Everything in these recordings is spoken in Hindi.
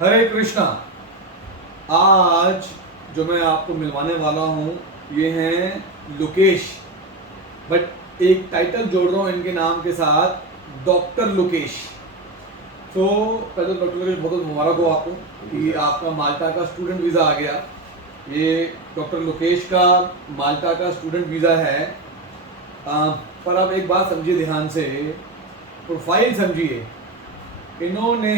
हरे कृष्णा। आज जो मैं आपको मिलवाने वाला हूँ ये हैं लोकेश, बट एक टाइटल जोड़ रहा हूँ इनके नाम के साथ, डॉक्टर लोकेश। तो पहले तो डॉक्टर लोकेश बहुत बहुत मुबारक हो आपको कि आपका माल्टा का स्टूडेंट वीज़ा आ गया। ये डॉक्टर लोकेश का माल्टा का स्टूडेंट वीज़ा है। पर आप एक बात समझिए ध्यान से, प्रोफाइल समझिए। इन्होंने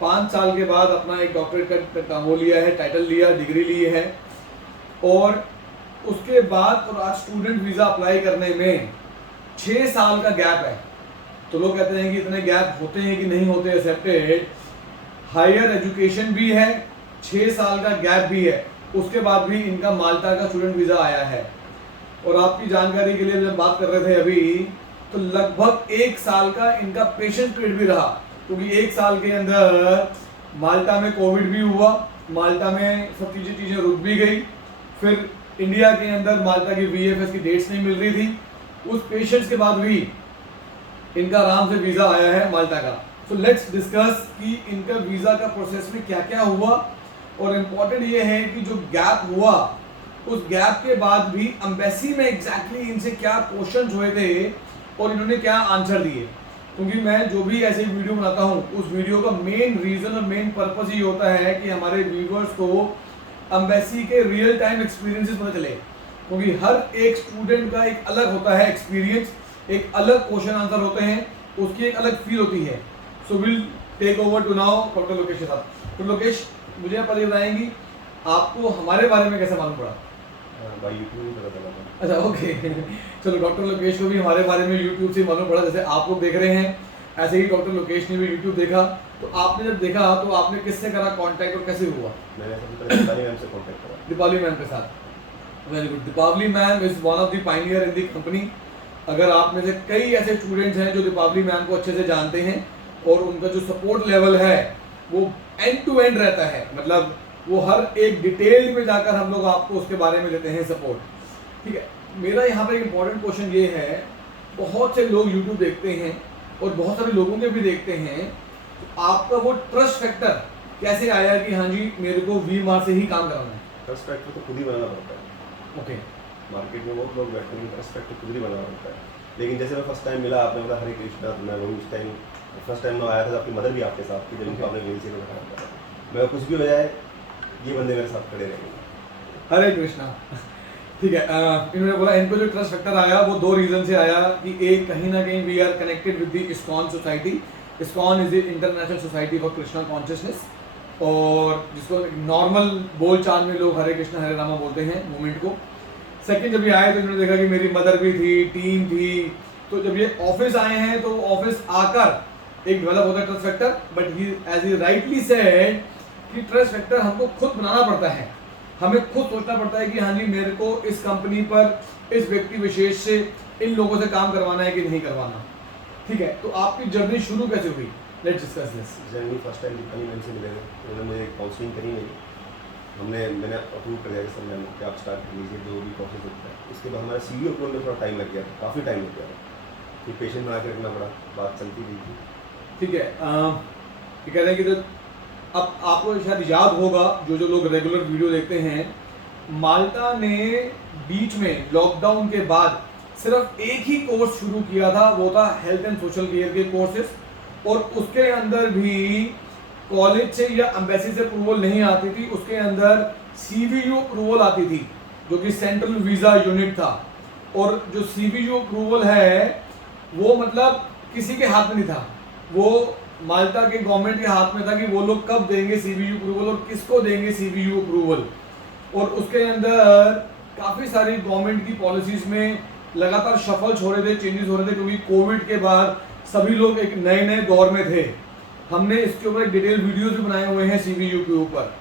5 साल के बाद अपना एक डॉक्टरेट का वो लिया है, टाइटल लिया, डिग्री ली है, और उसके बाद और आज स्टूडेंट वीज़ा अप्लाई करने में 6 साल का गैप है। तो लोग कहते हैं कि इतने गैप होते हैं कि नहीं होते एक्सेप्टेड। हायर एजुकेशन भी है, 6 साल का गैप भी है, उसके बाद भी इनका माल्टा का स्टूडेंट वीज़ा आया है। और आपकी जानकारी के लिए जब बात कर रहे थे अभी, तो लगभग 1 साल का इनका पेशेंस पीरियड भी रहा, क्योंकि 1 साल के अंदर माल्टा में कोविड भी हुआ, माल्टा में सब चीज़ें रुक भी गई। फिर इंडिया के अंदर माल्टा की VFS की डेट्स नहीं मिल रही थी। उस पेशेंस के बाद भी इनका आराम से वीज़ा आया है माल्टा का। सो लेट्स डिस्कस कि इनका वीज़ा का प्रोसेस में क्या क्या हुआ, और इम्पोर्टेंट ये है कि जो गैप हुआ उस गैप के बाद भी एम्बेसी में एग्जैक्टली इनसे क्या क्वेश्चंस हुए थे और इन्होंने क्या आंसर दिए। क्योंकि मैं जो भी ऐसे वीडियो बनाता हूँ उस वीडियो का मेन रीज़न और मेन पर्पस ये होता है कि हमारे व्यूवर्स को एम्बेसी के रियल टाइम एक्सपीरियंसेस पता चले। क्योंकि हर एक स्टूडेंट का एक अलग होता है एक्सपीरियंस, एक अलग क्वेश्चन आंसर होते हैं, उसकी एक अलग फील होती है। So will take over to now doctor Lokesh के साथ। तो लोकेश, मुझे आप पहले बताएंगी आपको हमारे बारे में कैसे मालूम पड़ा? यूट्यूब पता चला था। अच्छा, ओके। चलो, डॉक्टर लोकेश को भी हमारे बारे में यूट्यूब से मालूम पड़ा। जैसे आप लोग देख रहे हैं ऐसे ही डॉक्टर लोकेश ने भी यूट्यूब देखा। तो आपने जब देखा तो आपने किससे करा कांटेक्ट और कैसे हुआ? मैंने सबसे पहले दीपाली मैम से कांटेक्ट करा। दीपाली मैम के साथ। Very good. Deepawali ma'am is one of the pioneer in the company. अगर आप में से कई ऐसे स्टूडेंट्स हैं जो दीपावली मैम को अच्छे से जानते हैं, और उनका जो सपोर्ट लेवल है वो एंड टू एंड रहता है, मतलब वो हर एक डिटेल में जाकर हम लोग आपको उसके बारे में देते हैं सपोर्ट। ठीक है। मेरा यहाँ पर एक इम्पॉर्टेंट क्वेश्चन ये है, बहुत से लोग यूट्यूब देखते हैं और बहुत सारे लोगों के भी देखते हैं, तो आपका वो ट्रस्ट फैक्टर कैसे आया कि हाँ जी मेरे को वी-मार्ट से ही काम कराना है? ट्रस्ट फैक्टर तो खुद ही बनाना पड़ता है। ओके। मार्केट में बहुत लोग बैठते हैं, ट्रस्ट फैक्टर खुद ही बनाना पड़ता है। लेकिन जैसे मैं फर्स्ट टाइम मिला, आपने बोला हरे कृष्णा, तो मैं वही उस टाइम फर्स्ट टाइम मैं आया था, आपकी मदर भी आपके साथ थी जब उनको आपने वेल से बैठाया था। मैं कुछ भी हो जाए ये बंदे मेरे साथ खड़े रहेंगे। हरे कृष्णा। ठीक है। इन्होंने बोला इनको जो ट्रस्ट फैक्टर आया वो 2 रीजन से आया कि एक, कहीं ना कहीं we are connected with the ISKCON society. ISKCON is the international society for Krishna consciousness, और जिसको नॉर्मल बोलचाल में लोग हरे कृष्णा हरे रामा बोलते हैं मूवमेंट को। सेकंड, जब ये आए तो इन्होंने देखा कि मेरी मदर भी थी, टीम थी। तो जब ये ऑफिस आए हैं तो ऑफिस आकर एक डेवलप होता है trust factor. But he as he rightly said कि ट्रस्ट फैक्टर हमको खुद बनाना पड़ता है, हमें खुद सोचना पड़ता है कि हाँ जी मेरे को इस कंपनी पर, इस व्यक्ति विशेष से, इन लोगों से काम करवाना है कि नहीं करवाना। ठीक है। तो आपकी जर्नी शुरू कैसे हुई? Let's discuss this. Journey first time Deepali ma'am से मिले थे, उन्होंने मुझे काउंसलिंग करी मेरी, मैंने अप्रूव कर दिया कि सर मैम कि आप स्टार्ट कर लीजिए जो भी प्रोसेस होता है। उसके बाद हमारा CV अप्रूवल में थोड़ा टाइम लग गया था, काफ़ी टाइम लग गया था, फिर पेशेंट बना के रखना पड़ा, बात चलती रही थी। ठीक है। ये कह रहे हैं कि तो अब आपको शायद याद होगा, जो जो लोग रेगुलर वीडियो देखते हैं, माल्टा ने बीच में लॉकडाउन के बाद सिर्फ एक ही कोर्स शुरू किया था, वो था हेल्थ एंड सोशल केयर के कोर्सेज। और उसके अंदर भी कॉलेज से या एम्बेसी से अप्रूवल नहीं आती थी, उसके अंदर CVU अप्रूवल आती थी, जो कि सेंट्रल वीज़ा यूनिट था। और जो CVU अप्रूवल है वो मतलब किसी के हाथ में नहीं था, वो माल्टा के गवर्नमेंट के हाथ में था कि वो लोग कब देंगे CVU अप्रूवल और किसको देंगे CVU अप्रूवल। और उसके अंदर काफ़ी सारी गवर्नमेंट की पॉलिसीज़ में लगातार शफल्स हो रहे थे, चेंजेस हो रहे थे, क्योंकि कोविड के बाद सभी लोग एक नए नए दौर में थे। हमने इसके ऊपर एक डिटेल वीडियोज भी बनाए हुए हैं CVU के ऊपर।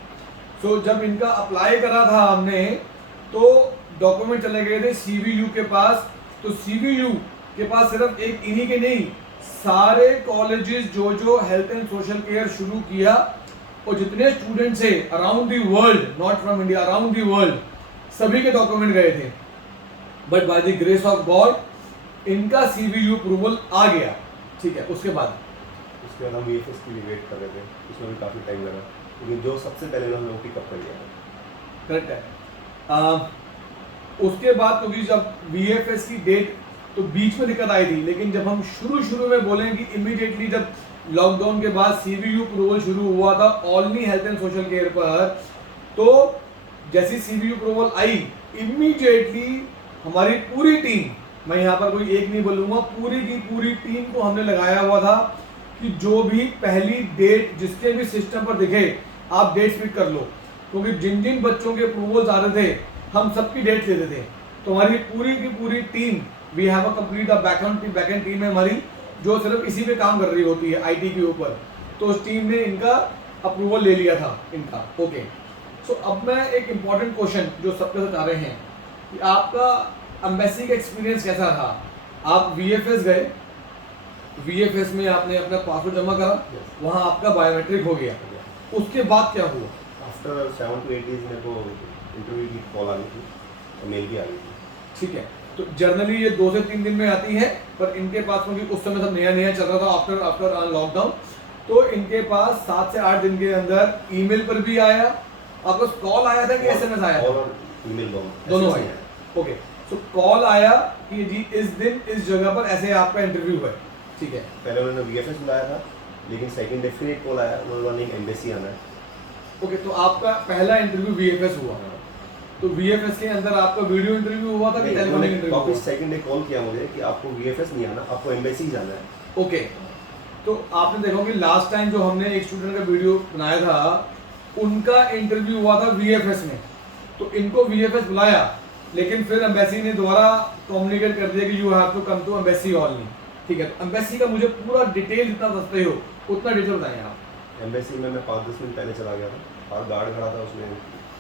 सो जब इनका अप्लाई करा था हमने, तो डॉक्यूमेंट चले गए थे CVU के पास। तो CVU के पास सिर्फ एक इन्हीं के नहीं, सारे कॉलेजेस जो जो हेल्थ एंड सोशल केयर शुरू किया, और जितने स्टूडेंट्स है around the world, not from India, around the world, सभी के डॉक्यूमेंट गए थे। But by the grace of God इनका CVU अप्रूवल आ गया। ठीक है। उसके बाद उसके बाद हम VFS की भी वेट कर रहे थे, उसमें भी काफ़ी टाइम लगा, लेकिन जो सबसे पहले हम लोग पिकअप कर लिया। करेक्ट है। उसके बाद क्योंकि जब VFS की डेट तो बीच में दिक्कत आई थी, लेकिन जब हम शुरू में बोलें कि इमीडिएटली जब लॉकडाउन के बाद CBU अप्रूवल शुरू हुआ था ऑलनी हेल्थ एंड सोशल केयर पर, तो जैसी CBU अप्रूवल आई इमीडिएटली हमारी पूरी टीम, मैं यहाँ पर कोई एक नहीं बोलूँगा, पूरी की पूरी टीम को हमने लगाया हुआ था कि जो भी पहली डेट जिसके भी सिस्टम पर दिखे आप डेट फिट कर लो, क्योंकि जिन जिन बच्चों के अप्रूवल्स आ रहे थे हम सबकी डेट लेते थे। तो हमारी पूरी की पूरी team, we have a complete backend team है हमारी, जो सिर्फ इसी पे काम कर रही होती है IT के ऊपर। तो उस टीम ने इनका अप्रूवल ले लिया था इनका। ओके, सो अब मैं एक इम्पॉर्टेंट क्वेश्चन जो सबके साथ आ रहे हैं कि आपका एम्बेसी का एक्सपीरियंस कैसा रहा? आप VFS गए, VFS में आपने अपना पासपोर्ट जमा करा, वहाँ आपका बायोमेट्रिक हो गया, उसके बाद क्या हुआ? आफ्टर 7 to 8 डेज मेरे को इंटरव्यू की कॉल आ गई थी और मेल भी आ गई थी। ठीक है, तो जनरली ये 2 से 3 दिन में आती है, पर इनके पास क्योंकि उस समय सब नया चल रहा था आफ्टर लॉकडाउन, तो इनके पास 7 से 8 दिन के अंदर ईमेल पर भी आया। आपको कॉल आया था कि SMS आया था? कॉल और ईमेल दोनों आए। ओके, सो कॉल आया कि जी इस दिन इस जगह पर ऐसे आपका इंटरव्यू है। ठीक है, पहले उन्होंने VFS बुलाया था, लेकिन सेकंड डे फिर एक कॉल आया, उन्होंने एम्बेसी आना है। ओके, तो आपका पहला इंटरव्यू VFS हुआ, तो VFS के अंदर आपका वीडियो इंटरव्यू हुआ था कि टेलीफोनिक इंटरव्यू? वापस सेकंड डे कॉल किया मुझे कि आपको VFS नहीं आना, आपको एम्बेसी जाना है। ओके, तो आपने देखा कि लास्ट टाइम जो हमने एक स्टूडेंट का वीडियो बनाया था उनका इंटरव्यू हुआ था VFS में, तो इनको VFS बुलाया, लेकिन फिर एम्बेसी ने दोबारा कम्युनिकेट कर दिया कि you have to come to embassy only. ठीक है, तो एम्बेसी का मुझे पूरा डिटेल जितना सकते हो उतना डिटेल बताएं आप। एम्बेसी में मैं 5-10 मिनट पहले चला गया था, और गार्ड खड़ा था, उसने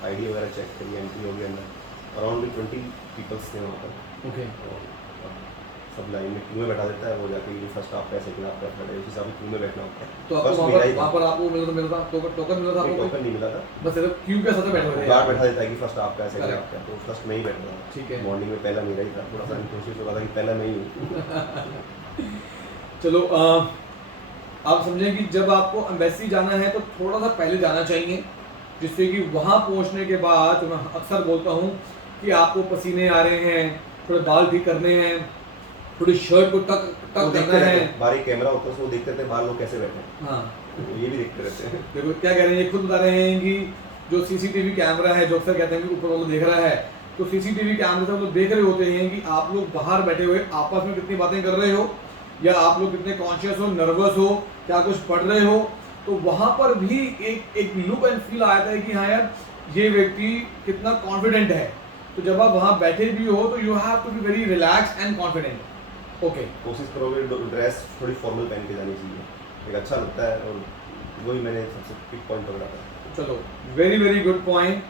ID वगैरह चेक करी, एंट्री हो गया। मैं अराउंड 20 पीपल्स थे वहाँ पर। ओके, सब लाइन में क्यू में बैठा देता है, वो जाके ये फर्स्ट आपका सेकंड आपका थर्ड है, उस हिसाब से क्यू में बैठना होता है। तो आपको बस वहाँ मेरा ही पर आपको मिलता टोकन मिला था आपको? टोकन नहीं मिला था, बस सिर्फ क्यू के साथ बैठे हुए थे? गार्ड बैठा देता है कि फर्स्ट आपका है सेकंड Correct. आपका है, तो फर्स्ट में ही बैठ रहा था। ठीक है। मॉर्निंग में पहला मेरा ही था, थोड़ा सा कोशिश हो रहा था कि पहला मैं ही हूँ। चलो, आप समझें कि जब आपको एम्बेसी जाना है तो थोड़ा सा पहले जाना चाहिए, जिससे कि वहाँ पहुँचने के बाद, तो मैं अक्सर बोलता हूँ कि आपको पसीने आ रहे हैं, थोड़े बाल ठीक करने हैं, थोड़ी शर्ट को टक करना है। बाहर एक कैमरा होता है, उसको देखते थे बाहर लोग कैसे बैठे हैं, हाँ, तो ये भी देखते रहते हैं। देखो क्या कह रहे हैं, ये खुद बता रहे हैं कि जो CCTV कैमरा है, जो अक्सर कहते हैं कि ऊपर वाला देख रहा है, तो CCTV कैमरे से वो लोग देख रहे होते हैं कि आप लोग बाहर बैठे हुए आपस में कितनी बातें कर रहे हो, या आप लोग कितने कॉन्शियस हो, नर्वस हो, क्या कुछ पढ़ रहे हो। तो वहाँ पर भी एक लुक एंड फील आता है कि हाँ यार ये व्यक्ति कितना कॉन्फिडेंट है। तो जब आप वहाँ बैठे भी हो तो you have to be very relax and confident. Okay, कोशिश करोगे ड्रेस थोड़ी फॉर्मल पहन के जानी चाहिए, एक अच्छा लगता है, और वही मैंने सबसे पिक पॉइंट पकड़ा था। चलो, वेरी गुड पॉइंट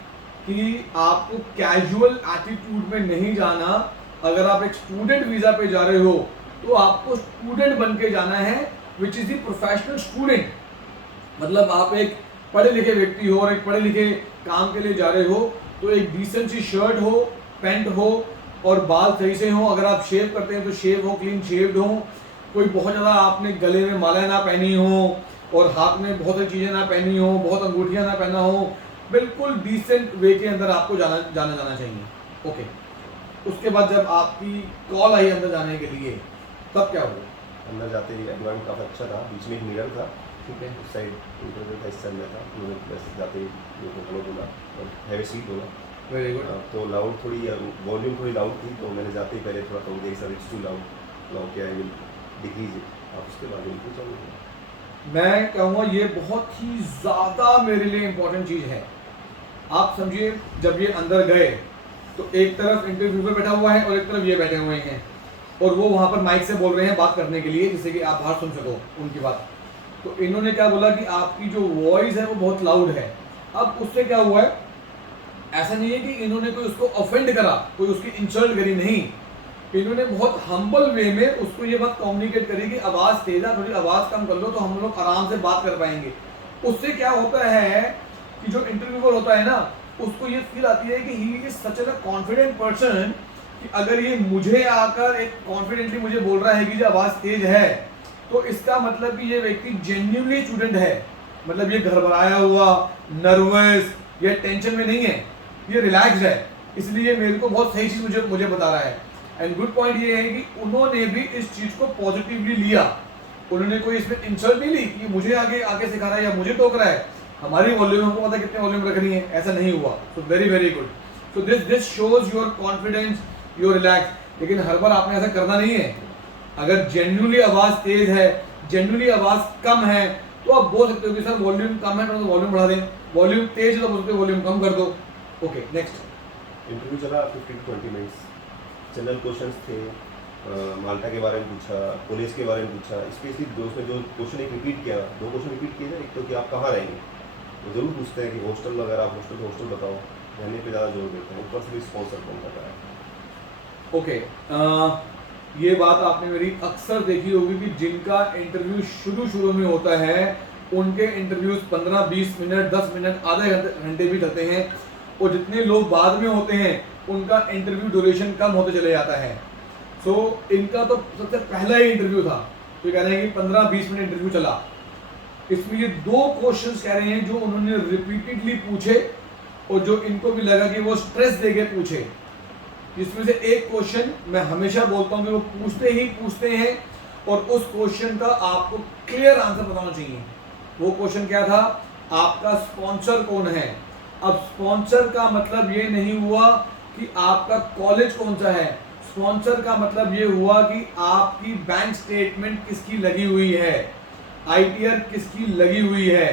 कि आपको कैजुअल एटीट्यूड में नहीं जाना। अगर आप एक स्टूडेंट वीजा पे जा रहे हो तो आपको स्टूडेंट बन के जाना है, which is the professional student. मतलब आप एक पढ़े लिखे व्यक्ति हो और एक पढ़े लिखे काम के लिए जा रहे हो, तो एक डिसेंट सी शर्ट हो, पैंट हो, और बाल सही से हो। अगर आप शेव करते हैं तो शेव हो, क्लीन शेव्ड हो। कोई बहुत ज़्यादा आपने गले में माला ना पहनी हो और हाथ में बहुत सारी चीज़ें ना पहनी हो, बहुत अंगूठियाँ ना पहना हो, बिल्कुल डिसेंट वे के अंदर आपको जाना चाहिए। ओके, उसके बाद जब आपकी कॉल आई अंदर जाने के लिए, तब क्या हुआ? अंदर जाते ही एनवायरमेंट काफ़ी अच्छा था, बीच में एक मिरर था, ठीक है, उस साइड इंटरव्यू था, इस साइड में था। उन्होंने बस जाते ही हेलो बोला और हैव ए सीट बोला। Very good. तो लाउड थोड़ी वॉल्यूम थोड़ी लाउड थी, तो मैंने जाते ही पहले थोड़ा टोक दिया सर इट्स टू लाउड क्या है, डिक्रीज। आप उसके बाद बिल्कुल चालू। मैं कहूँगा ये बहुत ही ज़्यादा मेरे लिए इम्पोर्टेंट चीज़ है। आप समझिए, जब ये अंदर गए तो एक तरफ इंटरव्यू पे बैठा हुआ है और एक तरफ ये बैठे हुए हैं, और वो वहाँ पर माइक से बोल रहे हैं बात करने के लिए, जिससे कि आप बाहर सुन सको उनकी बात। तो इन्होंने क्या बोला कि आपकी जो वॉइस है वो बहुत लाउड है। अब उससे क्या हुआ है, ऐसा नहीं है कि इन्होंने कोई उसको ऑफेंड करा, कोई उसकी इंसल्ट करी, नहीं। इन्होंने बहुत हम्बल वे में उसको ये बात कम्युनिकेट करी कि आवाज़ तेज है, थोड़ी आवाज़ कम कर लो तो हम लोग आराम से बात कर पाएंगे। उससे क्या होता है कि जो इंटरव्यूअर होता है ना, उसको ये फील आती है कि he is such a confident person कि अगर ये मुझे आकर एक कॉन्फिडेंटली मुझे बोल रहा है कि जो आवाज़ तेज है, तो इसका मतलब कि ये व्यक्ति जेन्युइनली स्टूडेंट है, मतलब ये घबराया हुआ, नर्वस या टेंशन में नहीं है, ये रिलैक्स्ड है, इसलिए मेरे को बहुत सही चीज़ मुझे बता रहा है। एंड गुड पॉइंट ये है कि उन्होंने भी इस चीज़ को पॉजिटिवली लिया, उन्होंने कोई इसमें इंसल्ट नहीं ली कि मुझे आगे आगे सिखा रहा है या मुझे टोक रहा है, हमारी वॉल्यूम हमको पता है कितने वॉल्यूम रखनी है, ऐसा नहीं हुआ। So very very good. So this shows your confidence, your relax. लेकिन हर बार आपने ऐसा करना नहीं है। अगर जेन्युइनली आवाज़ तेज है, जेन्युइनली आवाज़ कम है, तो आप बोल सकते हो कि सर वॉल्यूम कम है तो वॉल्यूम बढ़ा दें, वॉल्यूम तेज है तो बोलते वॉल्यूम कम कर दो। Okay next. इंटरव्यू चला 15 to 20 मिनट्स, जनरल क्वेश्चंस थे, माल्टा के बारे में पूछा, पुलिस के बारे में पूछा, स्पेशली उसमें जो क्वेश्चन एक रिपीट किया, 2 क्वेश्चन रिपीट किए थे। एक तो कि आप कहाँ रहेंगे, वो जरूर पूछते हैं कि हॉस्टल वगैरह, आप हॉस्टल बताओ, रहने पे ज़्यादा जोर देते हैं। ऊपर से भी स्पॉन्सर कौन कर रहा है। ओके, ये बात आपने मेरी अक्सर देखी होगी कि जिनका इंटरव्यू शुरू में होता है उनके इंटरव्यूज 15-20 मिनट, 10 मिनट, आधे घंटे भी चलते हैं, और जितने लोग बाद में होते हैं उनका इंटरव्यू ड्यूरेशन कम होते चले जाता है। सो इनका तो सबसे पहला ही इंटरव्यू था, तो कह रहे हैं कि 15-20 मिनट इंटरव्यू चला। इसमें ये 2 क्वेश्चंस कह रहे हैं जो उन्होंने रिपीटेडली पूछे और जो इनको भी लगा कि वो स्ट्रेस देके पूछे। इसमें से एक क्वेश्चन मैं हमेशा बोलता हूँ कि वो पूछते हैं और उस क्वेश्चन का आपको क्लियर आंसर बताना चाहिए। वो क्वेश्चन क्या था, आपका स्पॉन्सर कौन है। अब स्पॉन्सर का मतलब ये नहीं हुआ कि आपका कॉलेज कौन सा है, स्पॉन्सर का मतलब ये हुआ कि आपकी बैंक स्टेटमेंट किसकी लगी हुई है, आईटीआर किसकी लगी हुई है।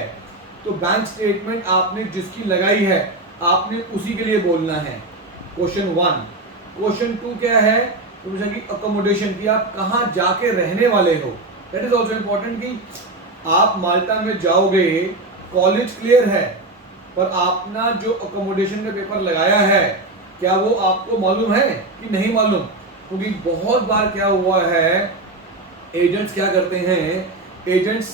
तो बैंक स्टेटमेंट आपने जिसकी लगाई है आपने उसी के लिए बोलना है, क्वेश्चन 1। क्वेश्चन 2 क्या है, तो पूछा कि अकोमोडेशन, की आप कहाँ जाके रहने वाले हो। दैट इज ऑल्सो इम्पोर्टेंट कि आप माल्टा में जाओगे, कॉलेज क्लियर है, पर आपने जो अकोमोडेशन का पेपर लगाया है क्या वो आपको मालूम है कि नहीं मालूम। क्योंकि बहुत बार क्या हुआ है, एजेंट्स क्या करते हैं, एजेंट्स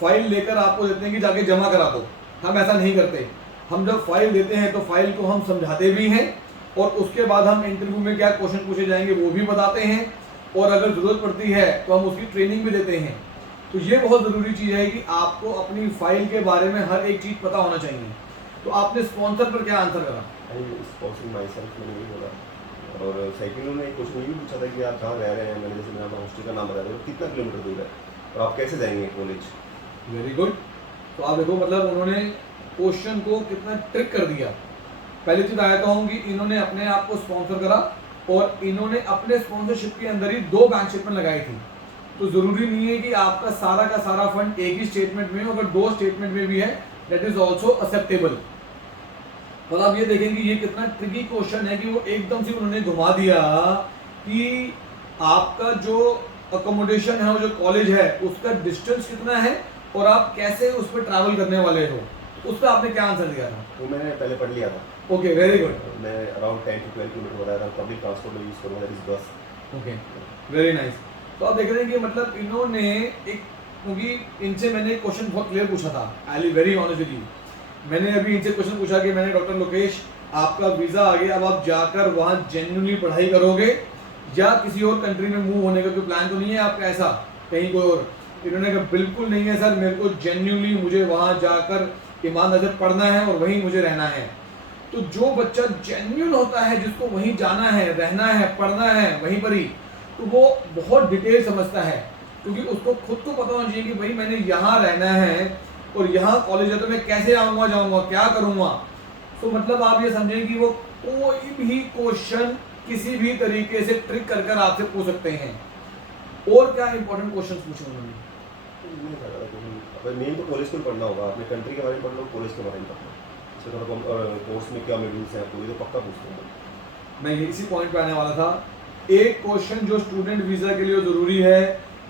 फाइल लेकर आपको देते हैं कि जाके जमा करा दो। हम ऐसा नहीं करते। हम जब फाइल देते हैं तो फाइल को हम समझाते भी हैं और उसके बाद हम इंटरव्यू में क्या क्वेश्चन पूछे जाएंगे वो भी बताते हैं, और अगर ज़रूरत पड़ती है तो हम उसकी ट्रेनिंग भी देते हैं। तो ये बहुत ज़रूरी चीज़ है कि आपको अपनी फाइल के बारे में हर एक चीज़ पता होना चाहिए। तो आपने स्पॉन्सर पर क्या आंसर करा? स्पॉन्सर माई सेल्फ मैंने नहीं बोला। और सेकंड उन्होंने एक क्वेश्चन ये भी पूछा था कि आप कहाँ रह रहे हैं। मैंने जैसे मैंने अपना हॉस्टल का नाम बताया था, कितना किलोमीटर दूर है और आप कैसे जाएंगे कॉलेज। Very good. तो आप देखो मतलब उन्होंने क्वेश्चन को कितना ट्रिक कर दिया। पहली चीज़ बताता हूँ कि इन्होंने अपने आप को स्पॉन्सर करा और इन्होंने अपने स्पॉन्सरशिप के अंदर ही 2 बैंक स्टेटमेंट लगाई थी। तो ज़रूरी नहीं है कि आपका सारा का सारा फंड एक ही स्टेटमेंट में हो, अगर 2 स्टेटमेंट में भी है दैट इज ऑल्सो एक्सेप्टेबल। और आप ये देखेंगे ये कितना ट्रिकी क्वेश्चन है कि वो एकदम से उन्होंने घुमा दिया कि आपका जो अकोमोडेशन है, वो जो कॉलेज है उसका डिस्टेंस कितना है और आप कैसे उस पर ट्रैवल करने वाले हो। उस पर आपने क्या आंसर दिया था? तो मैंने पहले पढ़ लिया था। Okay very good. मैं अराउंड 10 to 12 किलोमीटर बताया था, पब्लिक ट्रांसपोर्ट में यूज़ करूँगा, दैट इज बस। Okay very nice. तो आप देख रहे हैं कि मतलब इन्होंने एक, क्योंकि इनसे मैंने क्वेश्चन बहुत क्लियर पूछा था, I will very honest with you. मैंने अभी इनसे क्वेश्चन पूछा कि मैंने डॉक्टर लोकेश आपका वीज़ा आ गया, अब आप जाकर वहाँ जेन्युइनली पढ़ाई करोगे या किसी और कंट्री में मूव होने का कोई प्लान तो नहीं है आपका, ऐसा कहीं कोई और? इन्होंने कहा बिल्कुल नहीं है सर, मेरे को जेन्युइनली मुझे वहाँ जाकर ईमानदारी से पढ़ना है और वहीं मुझे रहना है। तो जो बच्चा जेन्युइन होता है, जिसको वहीं जाना है, रहना है, पढ़ना है वहीं पर ही, तो वो बहुत डिटेल समझता है, क्योंकि उसको खुद को पता होना चाहिए कि भाई मैंने यहाँ रहना है और यहाँ कॉलेज है तो मैं कैसे आऊँगा, जाऊँगा, क्या करूँगा। तो मतलब आप ये समझें कि वो कोई भी क्वेश्चन किसी भी तरीके से ट्रिक कर कर आपसे पूछ सकते हैं। और क्या इंपॉर्टेंट क्वेश्चन पूछे उन्होंने? मेन तो कॉलेज को पढ़ना होगा, अपने कंट्री के बारे में पढ़ लो, कॉलेज के बारे में पढ़ लो, इससे थोड़ा कोर्स में क्या मॉड्यूल्स हैं आपको ये तो पक्का पूछते हैं। मैं इसी पॉइंट पे आने वाला था। एक क्वेश्चन जो स्टूडेंट वीज़ा के लिए ज़रूरी है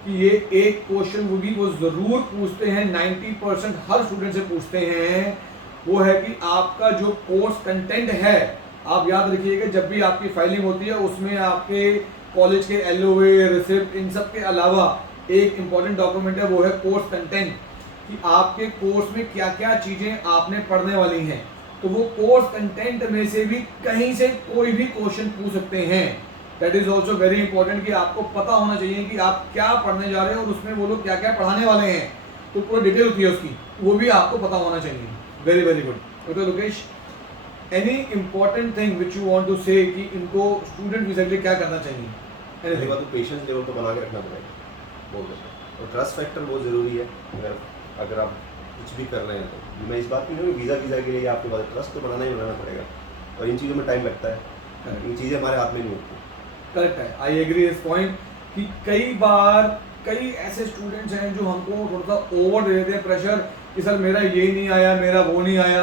कि ये एक क्वेश्चन वो ज़रूर पूछते हैं, 90% हर स्टूडेंट से पूछते हैं, वो है कि आपका जो कोर्स कंटेंट है, आप याद रखिएगा जब भी आपकी फाइलिंग होती है उसमें आपके कॉलेज के LOA, रिसिप्ट, इन सब के अलावा एक इम्पॉर्टेंट डॉक्यूमेंट है, वो है कोर्स कंटेंट, कि आपके कोर्स में क्या क्या चीज़ें आपने पढ़ने वाली हैं। तो वो कोर्स कंटेंट में से भी कहीं से कोई भी क्वेश्चन पूछ सकते हैं। That is also very important कि आपको पता होना चाहिए कि आप क्या पढ़ने जा रहे हैं और उसमें वो लोग क्या क्या पढ़ाने वाले हैं, तो पूरा डिटेल होती है उसकी, वो भी आपको पता होना चाहिए। Very very good. Doctor Lokesh, any important thing which you want to say कि इनको स्टूडेंट वीजा के लिए क्या करना चाहिए? पहली बात तो पेशेंस लेवल तो बना के रखना पड़ेगा बहुत ज़्यादा, और ट्रस्ट फैक्टर बहुत ज़रूरी है। अगर आप कुछ भी कर रहे हैं तो मैं इस बात की नहीं हूँ वीज़ा के लिए आपके पास ट्रस्ट तो बनाना ही बनाना पड़ेगा, और इन चीज़ों में टाइम लगता है, ये चीज़ें हमारे हाथ में नहीं होती। करेक्ट है, आई एग्री इस पॉइंट कि कई बार कई ऐसे स्टूडेंट्स हैं जो हमको थोड़ा सा ओवर दे देते हैं प्रेशर कि सर मेरा ये नहीं आया, मेरा वो नहीं आया।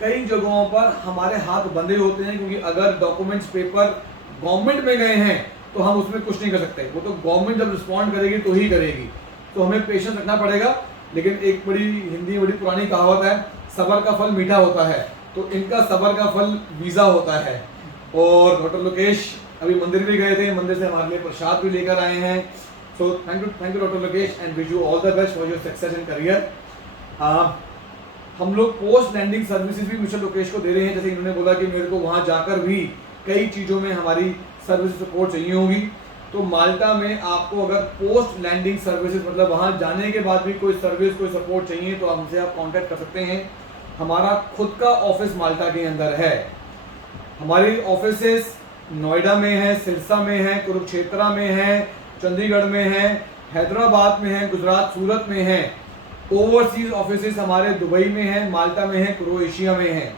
कई जगहों पर हमारे हाथ बंधे होते हैं, क्योंकि अगर डॉक्यूमेंट्स पेपर गवर्नमेंट में गए हैं तो हम उसमें कुछ नहीं कर सकते, वो तो गवर्नमेंट जब रिस्पॉन्ड करेगी तो ही करेगी, तो हमें पेशेंस रखना पड़ेगा। लेकिन एक बड़ी हिंदी बड़ी पुरानी कहावत है, सबर का फल मीठा होता है, तो इनका सबर का फल वीज़ा होता है। और डॉक्टर लोकेश अभी मंदिर भी गए थे, मंदिर से हमारे लिए प्रसाद भी लेकर आए हैं। So thank you doctor Lokesh, and wish you all the best for your success in career. हम लोग पोस्ट लैंडिंग सर्विसेज भी मिस्टर लोकेश को दे रहे हैं, जैसे इन्होंने बोला कि मेरे को वहाँ जाकर भी कई चीज़ों में हमारी सर्विस सपोर्ट चाहिए होगी, तो माल्टा में आपको अगर पोस्ट लैंडिंग सर्विसेज मतलब वहाँ जाने के बाद भी कोई सर्विस कोई सपोर्ट चाहिए तो हमसे आप कांटेक्ट कर सकते हैं। हमारा खुद का ऑफिस माल्टा के अंदर है। हमारी ऑफिसेस नोएडा में है, सिरसा में है, कुरुक्षेत्रा में है, चंडीगढ़ में है, हैदराबाद में है, गुजरात सूरत में है। ओवरसीज ऑफिसेस हमारे दुबई में है, माल्टा में है, क्रोएशिया में है।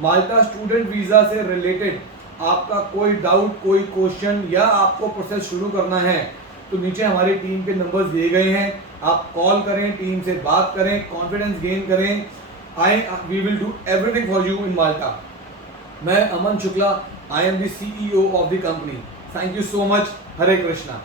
माल्टा स्टूडेंट वीज़ा से रिलेटेड आपका कोई डाउट, कोई क्वेश्चन या आपको प्रोसेस शुरू करना है तो नीचे हमारी टीम के नंबर्स दिए गए हैं, आप कॉल करें, टीम से बात करें, कॉन्फिडेंस गेन करें। We will do everything for you in Malta. मैं Aman Shukla, I am the CEO of the company. Thank you so much. Hare Krishna.